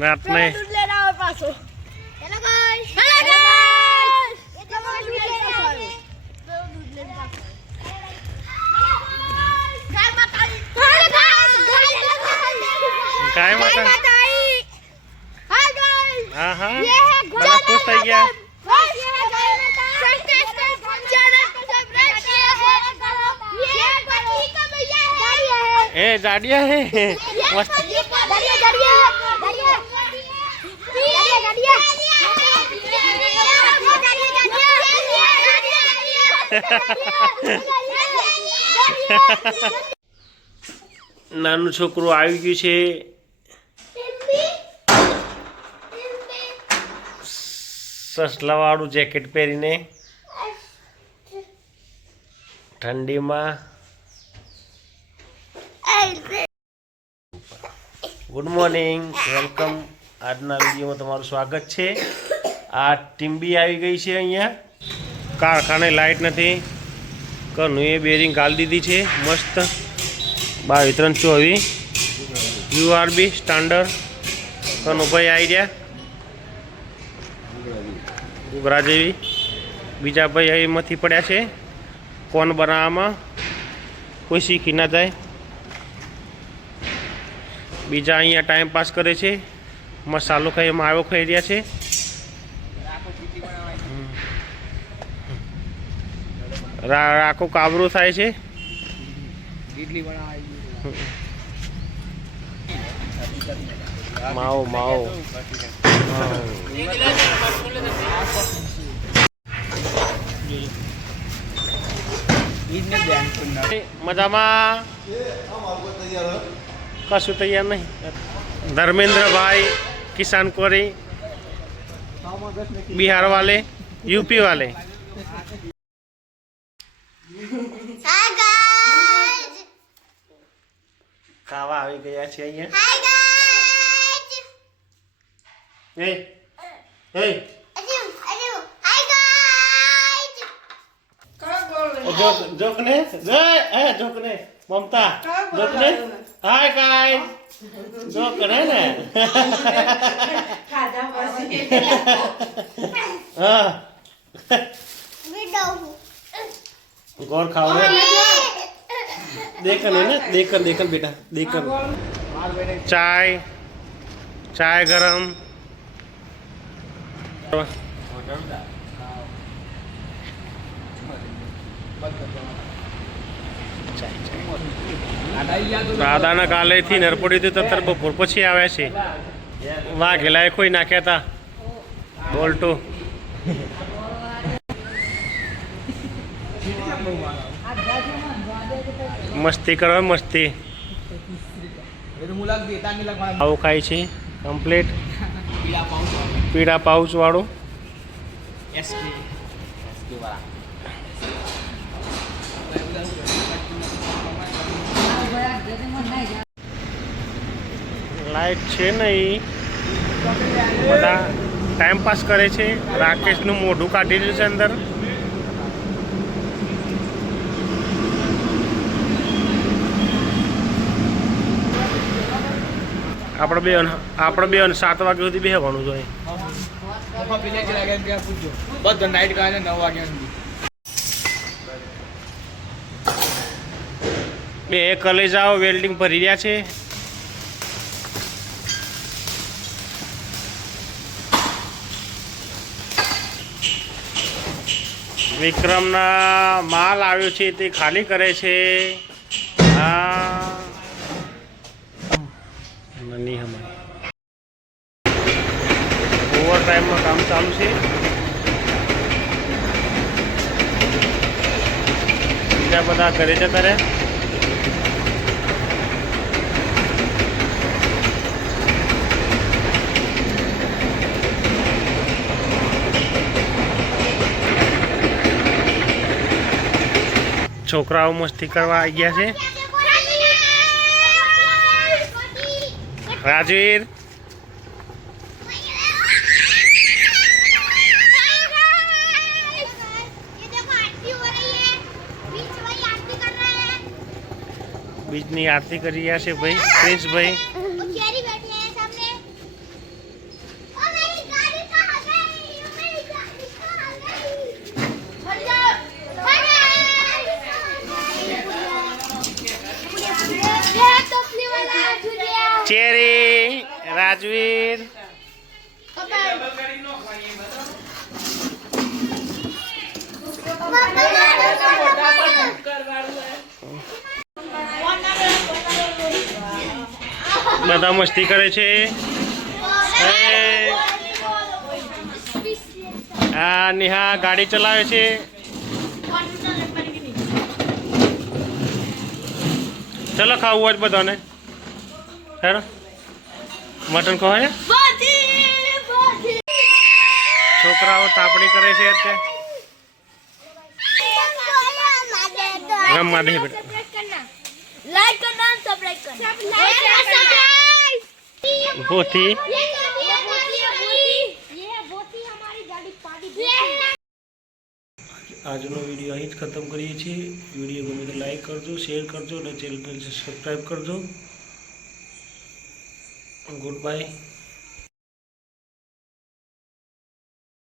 રાત ને दूध लेना और पासो हेलो गाइस हेलो गाइस ये तो दूध लेना है दूध लेना पासो गाय माताई गाय माता हां गाइस हाँ हाँ ये है बड़ा खुश થઈ ગયા गाइस ये है गाय माता संकेत चैनल को सब्सक्राइब किया है ये बच्ची का भैया है ए जाडिया है मस्त दरिया दरिया दरिया दरिया નાનું છોકરું આવી ગયું છે સસલાવાળું જેકેટ પહેરીને ઠંડીમાં ગુડ મોર્નિંગ વેલકમ આજના વિડીયોમાં તમારું સ્વાગત છે આ ટીમ્બી આવી ગઈ છે અહીંયા કારખાને લાઇટ નથી કનુએ બેરિંગ ગાળી દીધી છે મસ્ત 22-24 યુઆરબી સ્ટાન્ડર્ડ કનુભાઈ આવી ગયા ઘૂઘરા જેવી બીજા ભાઈ અહીંમાંથી પડ્યા છે કોણ બનાવવામાં કોઈ શીખી ના જાય બીજા અહીંયા ટાઈમ પાસ કરે છે મસાલો ખાઈ માવો ખાઈ રહ્યા છે રાખો કાબરો થાય છે માવો માવો મજામાં કશું તૈયાર નહીં धर्मेंद्र किसान कोरी बिहार वाले यूपी वाले खावा આવી ગયા છે અહીંયા એ એ જોકને જોકને મમતા જોકને હાય ગાઈસ जो करे ना हाँ गौर खाओ रे देखन है ना देखन देखन बेटा देखन चाय चाय गरम દાદાના કાલેથી નરપડી હતી તર બપોર પછી આવ્યા છે વાઘેલાએ કોઈ નાખ્યા હતા બોલટો મસ્તી કરવા મસ્તી આવું ખાય છે કમ્પ્લીટ પીળા પાઉચ વાળું લાઈટ છે નહીં બધા ટાઈમ પાસ કરે છે રાકેશનું મોઢું કાઢી દીધું છે અંદર આપણે બે 7 વાગ્યા સુધી બેસવાનું જોઈએ નાઇટ કાલે 9 વાગ્યા બે કલેજાઓ વેલ્ડિંગ ભરી રહ્યા છે વિક્રમના માલ આવ્યો છે તે ખાલી કરે છે આ નની હમારી ઓવર ટાઈમમાં કામ ચાલુ છે બીજા બધા ઘરે જતા રહે છોકરાઓ મસ્તી કરવા આવી ગયા છે રાજવીર બીજની આરતી કરી રહ્યા છે ભાઈ પ્રિન્સભાઈ ચેરી રાજવીર બધા મસ્તી કરે છે આ નેહા ગાડી ચલાવે છે ચલો ખાવું હોય બધાને હેડો મટન ખવાય છોકરાઓ તાપણી કરે છે અત્યારે રમવા દે બેટા लाइक करना सब्सक्राइब करना પોથી ये बोती हमारी गाड़ी पाड़ी આજનો વિડીયો અહીં જ ખતમ કરીએ છીએ વિડીયો ગમે તો લાઈક કરજો શેર કરજો અને ચેનલને સબસ્ક્રાઈબ કરજો ગુડ બાય